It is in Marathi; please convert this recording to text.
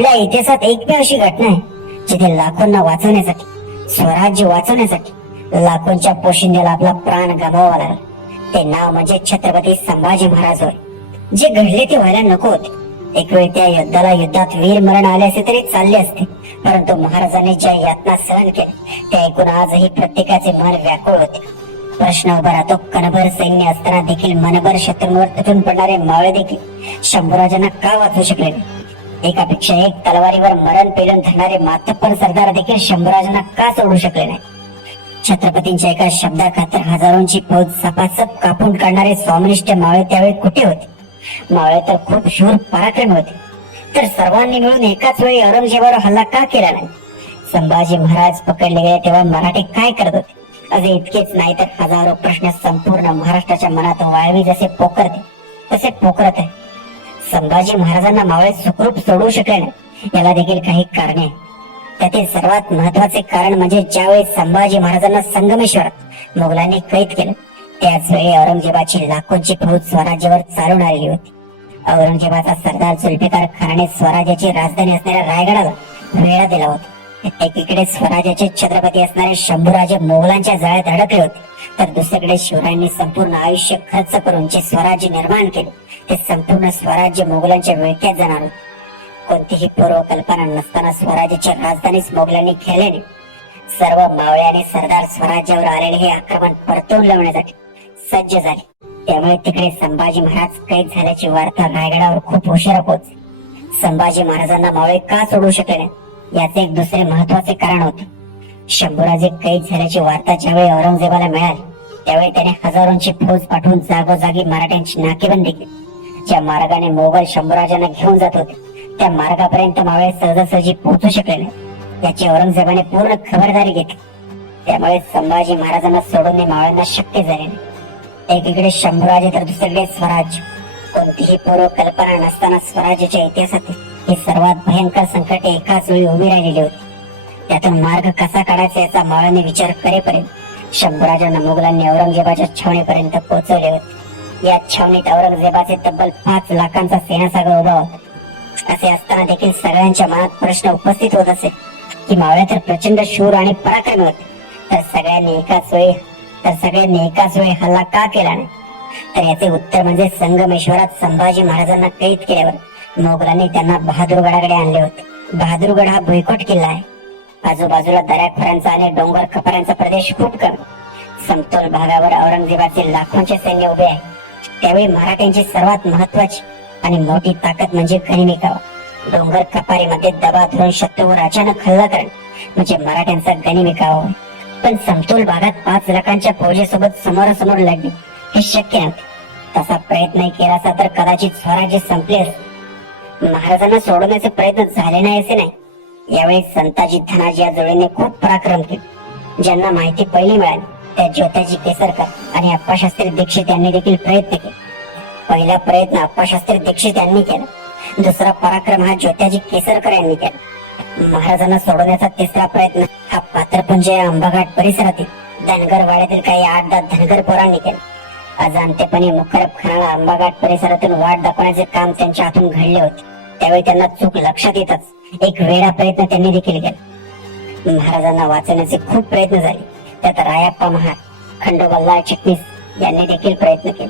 आपल्या इतिहासात एकमेव अशी घटना आहे जिथे लाखोंना वाचवण्यासाठी, स्वराज्य वाचवण्यासाठी लाखोंच्या पोशिंद्याला आपला प्राण गमवावा लागला. ते नाव म्हणजे छत्रपती संभाजी महाराज होय. जे घडले ते व्हायला नको होते. एक वेळ त्या युद्धाला युद्धात वीर मरण आले असे तरी चालले असते, परंतु महाराजांनी ज्या यातना सहन केल्या त्या ऐकून आजही प्रत्येकाचे मन व्याकुळ होते. प्रश्न उभा राहतो, कणभर सैन्य असताना देखील मनभर शत्रूंवर तुटून पडणारे मावळे देखील शंभूराजांना का वाचवू शकले नाही? एकापेक्षा एक तलवारीवर मरण पेलून धरणारे मातब्बर सरदार देखील शंभूराजांना का सोडू शकले नाही? छत्रपतींच्या एका शब्दाखातर हजारोंची फौज सपासप कापून काढणारे स्वामिनिष्ठ मावळे त्यावेळी कुठे होते? मावळे तर खूप शूर पराक्रमी होते, तर सर्वांनी मिळून एकाच वेळी औरंगजेबावर हल्ला का केला नाही? संभाजी महाराज पकडले गेले तेव्हा मराठी काय करत होते? असे इतकेच नाही तर हजारो प्रश्न संपूर्ण महाराष्ट्राच्या मनात वाळवी जसे पोकरते तसे पोकरत आहे. संभाजी महाराजांना मावळे सुखरूप सोडवू शकले नाही, याला देखील काही कारणे आहेत. त्यातील सर्वात महत्वाचे कारण म्हणजे ज्यावेळी संभाजी महाराजांना संगमेश्वरात मुघलांनी कैद केलं त्याच वेळी औरंगजेबाची लाखोंची फौज स्वराज्यावर चालून आलेली होती. औरंगजेबाचा सरदार जुल्फिकार खानाने स्वराज्याची राजधानी असणाऱ्या रायगडाला वेढा दिला होता. एकीकडे स्वराज्याचे छत्रपती असणारे शंभूराजे मोगलांच्या जाळ्यात अडकले होते, तर दुसरीकडे शिवरायांनी संपूर्ण आयुष्य खर्च करून जे स्वराज्य निर्माण केले ते संपूर्ण स्वराज्य मोगलांच्या विळख्यात जाणार होते. कोणतीही पूर्वकल्पना नसताना स्वराज्याची राजधानीच मोगलांनी खेळल्याने सर्व मावळे आणि सरदार स्वराज्यावर आलेले हे आक्रमण परतवून लावण्यासाठी सज्ज झाले. त्यामुळे तिकडे संभाजी महाराज कैद झाल्याची वार्ता रायगडावर खूप उशिरा पोहोचली. संभाजी महाराजांना मावळे का सोडू शकले नाही याचे एक दुसरे महत्वाचे कारण होते. शंभूराजे कैद झाल्याची वार्ता ज्यावेळी औरंगजेबाला मिळाली त्यावेळी त्याने हजारोंची फौज पाठवून जागोजागी मराठ्यांची नाकेबंदी केली. ज्या मार्गाने मोगल शंभूराजांना घेऊन जात होते त्या मार्गापर्यंत मावळे सहजासहजी पोहोचू शकले नाही याची औरंगजेबाने पूर्ण खबरदारी घेतली. त्यामुळे संभाजी महाराजांना सोडून मावळ्यांना शक्य झाले नाही. एकीकडे शंभूराजे तर दुसरीकडे स्वराज्य. कोणतीही पूर्वकल्पना नसताना स्वराज्याच्या इतिहासातील ही सर्वात भयंकर संकटे एकाच वेळी उभी राहिलेली होती. त्यातून मार्ग कसा काढायचा याचा मावळ्यांनी विचार करेपर्यंत शंभूराजांना मुघलांनी औरंगजेबाच्या छावणीपर्यंत पोहोचवले होते. या छावणीत औरंगजेबाचे तब्बल 5 लाखांचा सेनासागर उभा होता. असे असताना देखील सगळ्यांच्या मनात प्रश्न उपस्थित होत असे की मावळे तर प्रचंड शूर आणि पराक्रमी होते, तर सगळ्यांनी एकाच वेळी हल्ला का केला नाही? तर याचे उत्तर म्हणजे संगमेश्वरात संभाजी महाराजांना कैद केल्यावर मोगलांनी त्यांना बहादूरगडाकडे आणले होते. बहादूरगड हा भुईकोट किल्ला आहे. आजूबाजूला दऱ्याखोऱ्यांचा आणि डोंगर कपाऱ्यांचा प्रदेश खूप कमी. समतोल भागावर औरंगजेबाचे लाखोंचे सैन्य उभे आहे. त्यावेळी मराठ्यांची सर्वात महत्वाची आणि मोठी ताकद म्हणजे गनिमी कावा. डोंगर कपारीमध्ये दबा धरून शत्रूवर अचानक हल्ला करणे म्हणजे मराठ्यांचा गनिमी कावा. पण समतोल भागात 5 लाखांच्या फौजेसोबत समोरासमोर लढणे हे शक्य नव्हते. तसा प्रयत्नही केला असता तर कदाचित स्वराज्य संपले असते. महाराजांना सोडवण्याचे प्रयत्न झाले नाही असे नाही. यावेळी संताजी धनाजी या जोडीने खूप पराक्रम केले. ज्यांना माहिती पहिली मिळाली त्या ज्योताजी केसरकर आणि अप्पाशास्त्री दीक्षित यांनी देखील प्रयत्न केले. पहिला प्रयत्न अप्पाशास्त्री दीक्षित यांनी केला. दुसरा पराक्रम हा ज्योताजी केसरकर यांनी केला. महाराजांना सोडवण्याचा तिसरा प्रयत्न हा पात्रपुंज या अंबाघाट परिसरातील धनगर वाड्यातील काही 8-10 धनगर पोरांनी केला. अजाणतेपणी मुकरब खानाला अंबाघाट परिसरातून वाट दाखवण्याचे काम त्यांच्या हातून घडले होते. त्यावेळी त्यांना चूक लक्षात येतच एक वेळा प्रयत्न त्यांनी देखील केला. महाराजांना वाचवण्याचे खूप प्रयत्न झाले. त्यात रायाप्पा महार, खंडोबालाल चिटणीस यांनी देखील प्रयत्न केले.